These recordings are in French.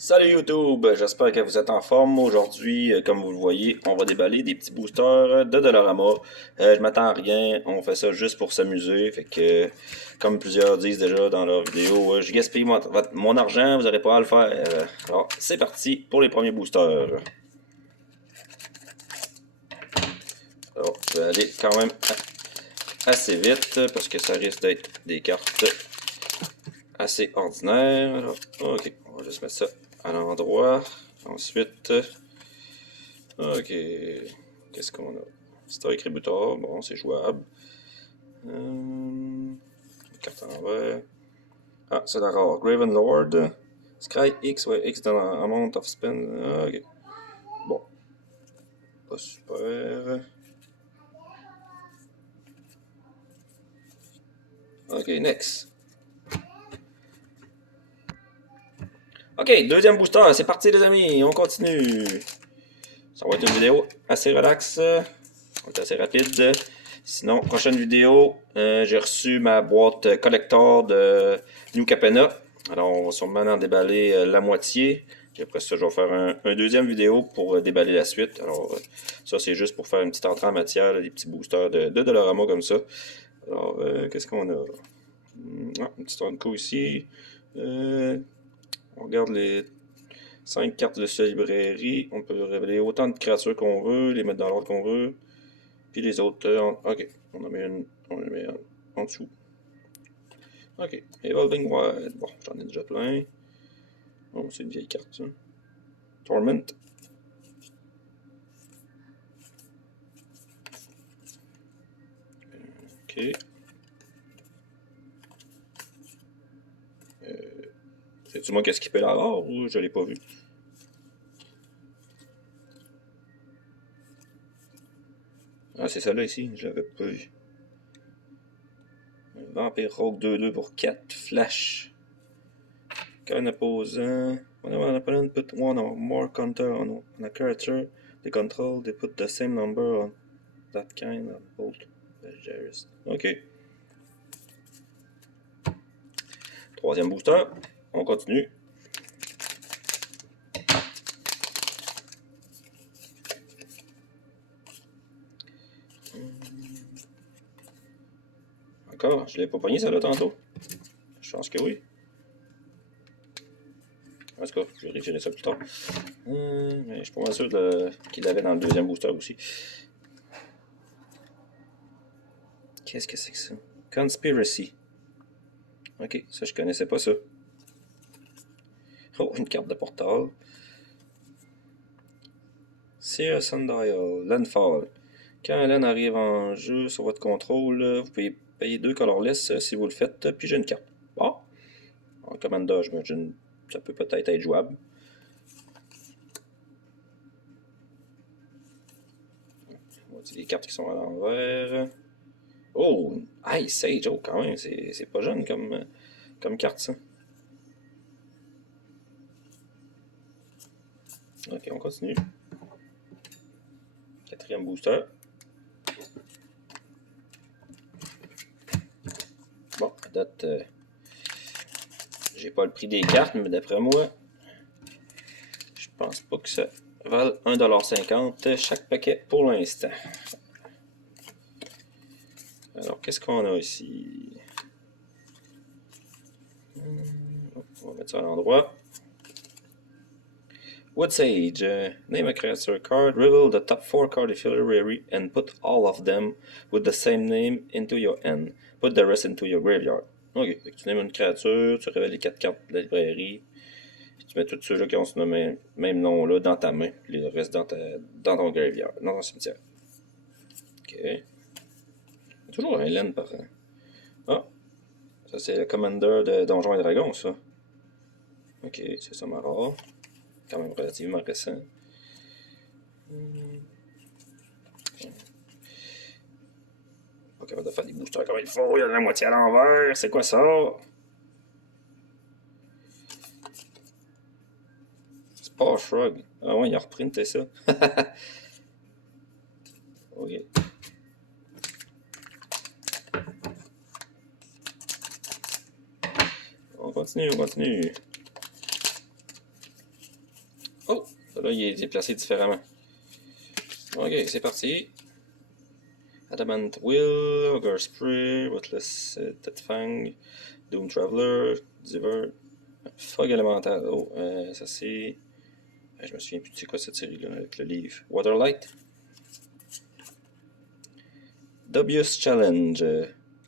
Salut YouTube, j'espère que vous êtes en forme. Aujourd'hui, comme vous le voyez, on va déballer des petits boosters de Dollarama. Je m'attends à rien, on fait ça juste pour s'amuser. Fait que, comme plusieurs disent déjà dans leurs vidéos, je gaspille mon argent, vous n'aurez pas à le faire. Alors, c'est parti pour les premiers boosters. Alors, je vais aller quand même assez vite parce que ça risque d'être des cartes assez ordinaires. Alors, ok, on va juste mettre ça à l'endroit. Ensuite, ok, qu'est-ce qu'on a? Star écrit Butor, bon, c'est jouable. Carte en l'envers. Ah, c'est la rare. Graven Lord. Sky X, ouais, X dans Amount of Spin. Ok. Bon, pas super. Ok, next. Ok, deuxième booster, c'est parti les amis, on continue. Ça va être une vidéo assez relax, ça va être assez rapide. Sinon, prochaine vidéo, j'ai reçu ma boîte collector de New Capenna. Alors, on va sûrement en déballer la moitié. Puis après ça, je vais faire un deuxième vidéo pour déballer la suite. Alors, ça, c'est juste pour faire une petite entrée en matière, là, des petits boosters de Dollarama comme ça. Alors, qu'est-ce qu'on a? Ah, une petite Onco ici. On regarde les 5 cartes de sa librairie. On peut révéler autant de créatures qu'on veut, les mettre dans l'ordre qu'on veut. Puis les autres, ok, on en met une en dessous. Ok, Evolving Wild. Bon, j'en ai déjà plein. Oh, c'est une vieille carte, ça. Torment. Ok. C'est-tu moi qui ai skippé la rare ou je l'ai pas vu? Ah, c'est celle-là ici, je l'avais pas vu. Vampire Rogue 2-2 pour 4. Flash. Quand un opposant. When an opponent put one or more counter on a character they control, they put the same number on that kind of bolt. Legendaries. Ok. Troisième booster. On continue. Encore, je l'ai pas pogné celle-là tantôt. Je pense que oui. En tout cas, je vérifierai ça plus tard. Mais je suis pas mal sûr qu'il l'avait dans le deuxième booster aussi. Qu'est-ce que c'est que ça? Conspiracy. Ok, ça je connaissais pas ça. Oh, une carte de portal. Seer Sundial, Landfall. Quand un land arrive en jeu sur votre contrôle, vous pouvez payer 2 colorless si vous le faites, puis j'ai une carte. Bon, en commander, j'imagine ça peut peut-être être jouable. On va dire les cartes qui sont à l'envers. Oh, Ice Sage, oh quand même, c'est pas jeune comme carte ça. Ok, on continue. Quatrième booster. Bon, à date, j'ai pas le prix des cartes, mais d'après moi, je pense pas que ça vale 1,50$ chaque paquet pour l'instant. Alors, qu'est-ce qu'on a ici? On va mettre ça à l'endroit. Wood Sage. Name a creature card, reveal the top 4 cards of your library, and put all of them with the same name into your hand. Put the rest into your graveyard. Ok, tu nommes une créature, tu révèles les 4 cartes de la librairie, puis tu mets tous ceux-là qui ont ce même nom-là dans ta main, puis le reste dans ton graveyard, dans ton cimetière. Ok. Il y a toujours un land par. Ah, ça c'est le Commander de Donjons et Dragons, ça. Ok, c'est ça ma rare. Quand même relativement récent. Pas capable de faire des boosters comme il faut, il y a la moitié à l'envers, c'est quoi ça? C'est pas Shrug. Ah ouais, il a reprinté ça. Ok. On continue, on continue. Celui-là, il est placé différemment. Ok, c'est parti. Adamant Will, Ogre Spray, Ruthless Tetfang, Doom Traveler, Diver, Fog Elemental. Oh, ça c'est. Je me souviens plus de c'est quoi cette série-là avec le livre. Waterlight. Dubious Challenge.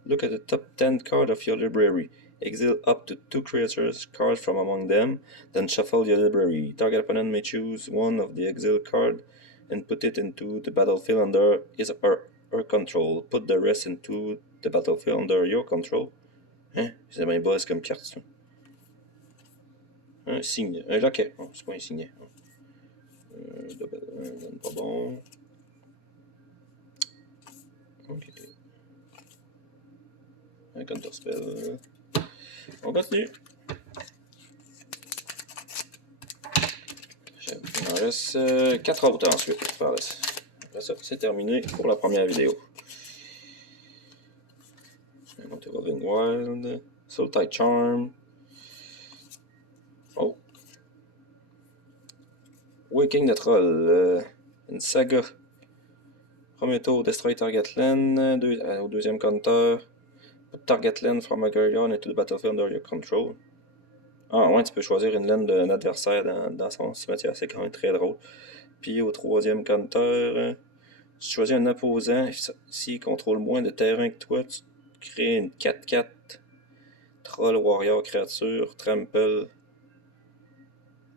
Look at the top 10 cards of your library. Exile up to 2 creatures cards from among them, then shuffle your library. Target opponent may choose one of the exile cards and put it into the battlefield under his or her control. Put the rest into the battlefield under your control. Hein? C'est bien boss comme carte, ça. Un signe. Un loquet. Oh, c'est pas un signet. Pas bon. Ok. Un counter spell. On continue. Il en reste 4 autres ensuite. Après ça, c'est terminé pour la première vidéo. Un autre Evolving Wild. Soul-Tide Charm. Oh. Waking the Troll. Une saga. Premier tour, Destroy Target Land. Au deuxième counter. Put Target Land from a graveyard into the battlefield under your control. Ah ouais, tu peux choisir une laine d'un adversaire dans son cimetière, c'est quand même très drôle. Puis au troisième counter, tu choisis un opposant, s'il contrôle moins de terrain que toi, tu crées une 4-4 Troll Warrior créature, Trample.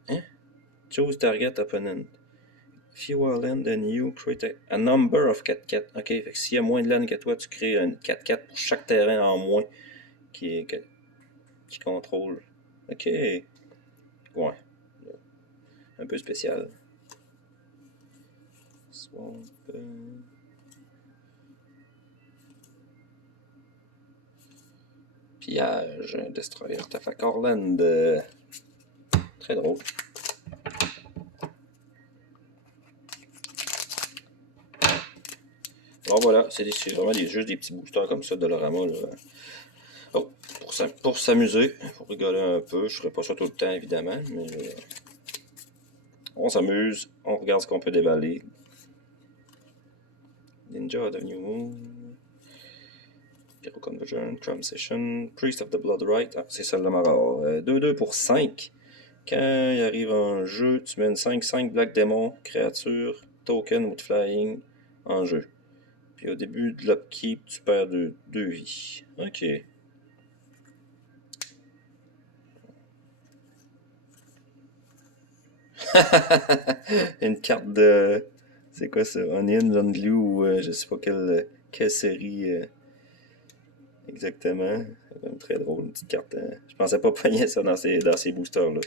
Hein? Choose target opponent. Fewer land than you, create a number of 4-4. Ok, fait que s'il y a moins de land que toi, tu crées une 4-4 pour chaque terrain en moins qui contrôle. Ok. Ouais. Un peu spécial. Swamp. Pillage. Destroy Artefact Orland. Très drôle. Bon voilà, c'est vraiment juste des petits boosters comme ça de Dolorama. Là. Oh, pour s'amuser, pour rigoler un peu. Je ferai pas ça tout le temps évidemment, mais on s'amuse, on regarde ce qu'on peut dévaler. Ninja of the New Moon. Pyro Conversion, Cram Session, Priest of the Blood Rite. Ah, c'est celle-là ma rare. 2-2 pour 5. Quand il arrive en jeu, tu mets une 5-5 Black Demon, créature, token with flying en jeu. Puis au début de l'upkeep, tu perds 2 vies. Ok. Une carte de. C'est quoi ça? Onion, Lundlu ou je sais pas quelle série exactement. C'est quand même très drôle, une petite carte. Je pensais pas pogner ça dans ces boosters-là.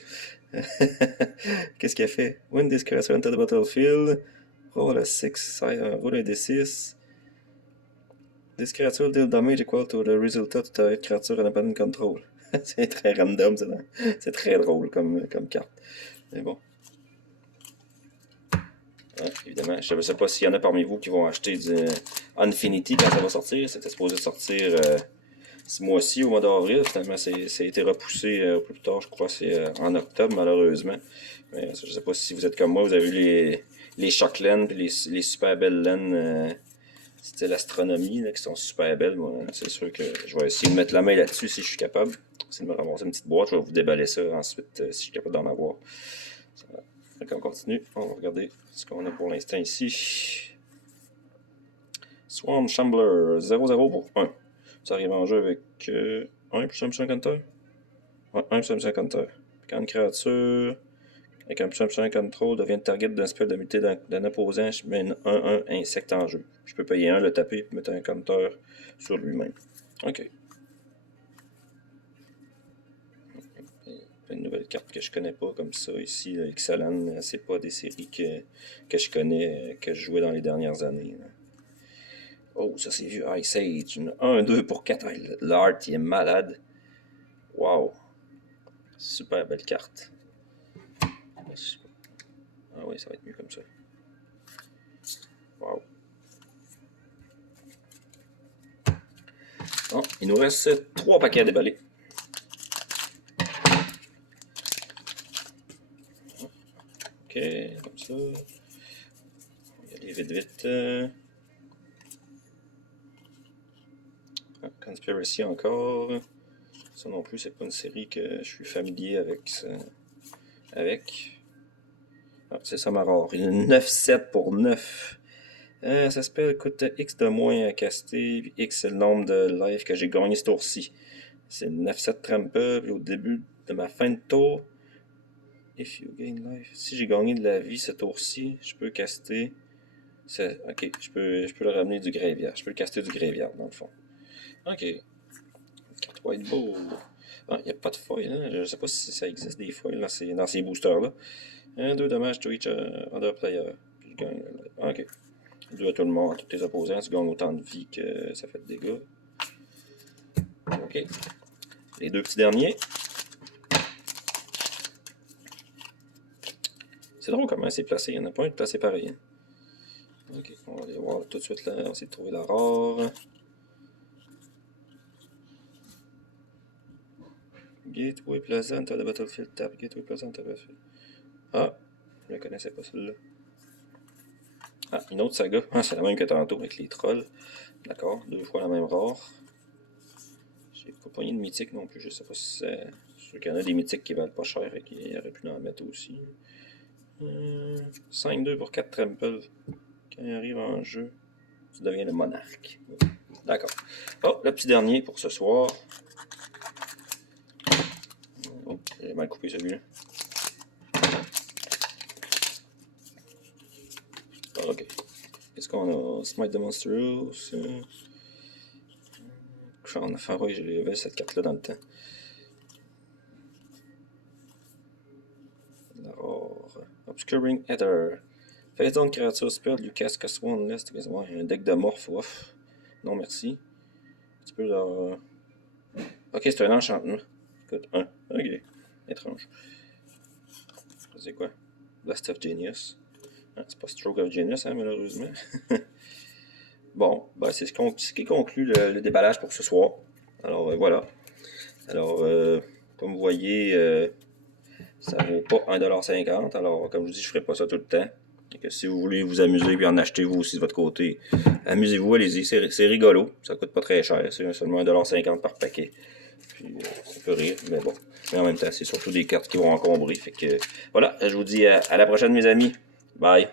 Qu'est-ce qu'il a fait? Win this creature into the battlefield. Roll a 6, roll un D6. This creature deal damage equal to the result of the creature independent control. C'est très random, c'est très drôle comme carte. Mais bon. Ouais, évidemment, je ne sais pas s'il y en a parmi vous qui vont acheter du Infinity quand ça va sortir. C'était supposé sortir ce mois-ci, au mois d'avril. Finalement, ça a été repoussé au plus tard, je crois, c'est en octobre, malheureusement. Mais je ne sais pas si vous êtes comme moi, vous avez vu les choc laines, les super belles laines. C'était l'astronomie qui sont super belles. Moi, c'est sûr que je vais essayer de mettre la main là-dessus si je suis capable. C'est de me ramasser une petite boîte. Je vais vous déballer ça ensuite si je suis capable d'en avoir. Donc on continue. On va regarder ce qu'on a pour l'instant ici. Swarm Shambler 0-0 pour 1. Ça arrive en jeu avec 1 plus 1 plus 1 counter. Ouais, 1 plus 1 plus 1 counter. Quand une créature avec un plus 1 plus 1 control devient le target d'un spell de muté d'un opposant, je mets un 1 insecte en jeu. Je peux payer un, le taper et mettre un counter sur lui-même. Ok. Une nouvelle carte que je connais pas comme ça ici, Ixalan, c'est pas des séries que je connais, que je jouais dans les dernières années. Là. Oh, ça c'est vieux, Ice Age, 1-2 pour 4, l'art il est malade. Wow, super belle carte. Ah oui, ça va être mieux comme ça. Wow. Bon, il nous reste 3 paquets à déballer. Ok, OK, comme ça. On va y aller vite, vite. Conspiracy encore. Ça non plus, c'est pas une série que je suis familier avec. Ah, c'est ça ma rare. 9-7 pour 9. Ça s'appelle, coûte X de moins à caster, puis X c'est le nombre de lives que j'ai gagné ce tour-ci. C'est 9-7 trample, puis au début de ma fin de tour, if you gain life. Si j'ai gagné de la vie ce tour-ci, je peux caster. Ok, je peux le ramener du graveyard. Je peux le caster du graveyard, dans le fond. Ok. Carte white ball. Ah, il n'y a pas de foil, hein? Je ne sais pas si ça existe des foils dans ces boosters-là. 2 dommages to each other player. Puis je gagne. Ok. 2 à tout le monde, à tous tes opposants. Tu gagnes autant de vie que ça fait de dégâts. Ok. Les 2 petits derniers. C'est drôle comment c'est placé. Il n'y en a pas un de placé pareil. Ok, on va aller voir tout de suite là. On va essayer de trouver la rare. Gateway Pleasant à la Battlefield Tap. Gateway Pleasant à la Battlefield. Ah, je ne connaissais pas celle-là. Ah, une autre saga. Ah, c'est la même que tantôt avec les trolls. D'accord, 2 fois la même rare. J'ai pas pogné de mythique non plus. Je sais pas si c'est. Je suis sûr qu'il y en a des mythiques qui valent pas cher et qui auraient pu en mettre aussi. 5-2 pour 4 trample. Quand il arrive en jeu, tu deviens le monarque. D'accord. Oh, le petit dernier pour ce soir. Oh, j'ai mal coupé celui-là. Ok. Qu'est-ce qu'on a? Smite the Monstrous. Crown of Arrow, j'ai levé cette carte-là dans le temps. Alors, Obscuring Ether. Face down créature spell, Lucas Coswan List. Un deck de morph, ouf. Non, merci. Tu peux leur. Ok, c'est un enchantement. Écoute, ok. Étrange. C'est quoi? Blast of Genius. Ah, c'est pas Stroke of Genius, hein, malheureusement. Bon, ben, c'est ce qui conclut le déballage pour ce soir. Alors, voilà. Alors, comme vous voyez, ça vaut pas 1,50$. Alors, comme je vous dis, je ferai pas ça tout le temps. Et que si vous voulez vous amuser et en acheter vous aussi de votre côté, amusez-vous, allez-y. C'est rigolo. Ça coûte pas très cher. C'est seulement 1,50$ par paquet. Puis, ça peut rire, mais bon. Mais en même temps, c'est surtout des cartes qui vont encombrer. Fait que, voilà. Je vous dis à la prochaine, mes amis. Bye.